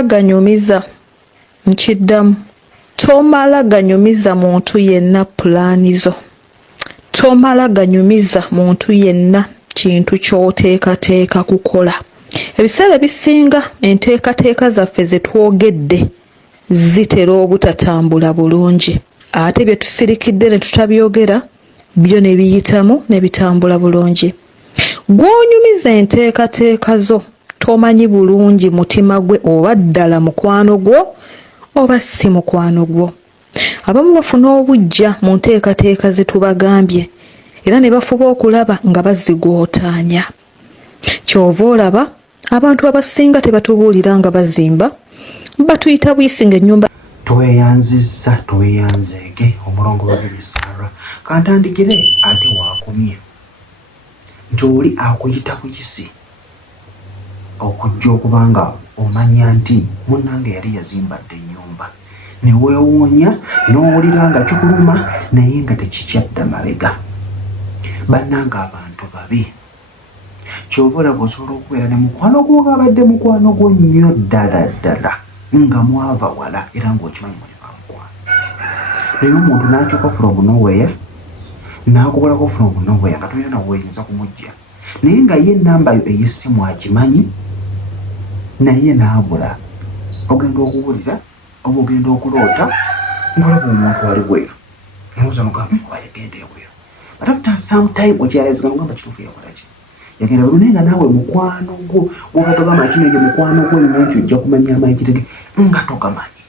ganyumiza nkiddamu tomala ganyumiza muntu yenna pulaani zo tomala ganyumiza muntu yenna kintu ky'oteekateeka kukola. Ebiseera bisinga enteekateeka zaffe ze twogedde zitera obutatambula bulungi ate bye tusirikidde ne tutabyogera byo ne biyitamu ne bitambula bulungi. Gw'onyumiza enteekateeka zo tomanyi bulungi mutima gwe oba ddala mukwano gwo oba si mukwano gwo. Abamu bafuna obujja mu nteekateeka ze tubagambye era ne bafuba okulaba nga bazigootaanya. Kyova olaba abantu abasinga tebatubuulira nga bazimba, batuyita buyisi ng'ennyumba. Tweyanzeege omulongo babiri Sarah kantandikire ate waakomye nti oli akuyita buyisi okujja okubanga omanya nti munnange yali yazimbadde ennyumba ne weewuunya n'owulira nga kikuluma naye nga tekikyadda mabega. Bannanga abantu babi. Kyova olaba osobola okubeera ne mukwano gwo ng'abadde mukwano gwo nnyo ddala nga mwava wala era ng'okimanyi muli ba mukwano. Naye omuntu n'akyuka from nowhere n'akukolako from nowhere nga tolina nawe weeyinza kumujja naye nga ye ennamba yo ey'essimu agimanyi naye n'abula. Ogenda okuwulira oba ogenda okuloota ng'olaba omuntu ali bweru n'oza n'ogamba oba yagenda ebweru but after some time okyalazika n'ogamba kituufu yakola ki yagenda bweru naye nga naawe mukwano gwo gw'obadde ogamba kino ye mukwano gwo nnyo nti ojja kumanya amanyi kitege nga togamanyi.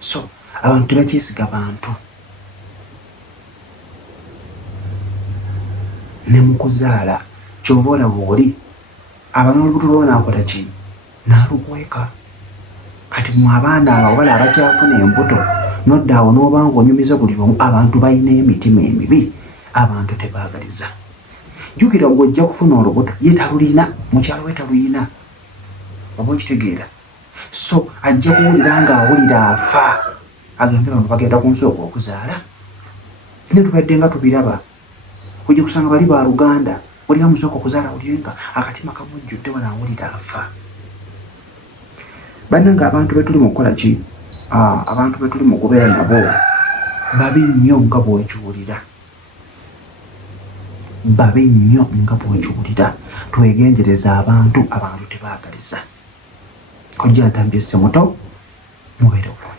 So abantu tebakyesiga bantu ne mu kuzaala. Kyova olaba oli aba n'olubuto lwo n'akola ki n'alukweka. Kati mu abaana abawala abakyafuna embuto nodda awo n'oba ng'onyumiza buli omu. Abantu balina emitima emibi, abantu tebaagaliza. Jjukira ng'ojja kufuna olubuto ye talulina, mukyalo we taluyina oba okitegeera. So ajja kuwulira ng'awulira afa agambe bano bagenda ku nsi okwokuzaala ne tubadde nga tubiraba. Ojja kusanga bali ba Luganda oli amusooka okuzaala awulire nga akatima kamujjudde wano awulira afa. Bannanga abantu be tuli mu kukola ki? Abantu be tuli mu kubeera nabo babi nnyo nga bw'okiwulira. Babi nnyo nga bw'okiwulira. Twegenjereza abantu tebaagaliza. Kojja ntambye sse muto mubeere bulungi.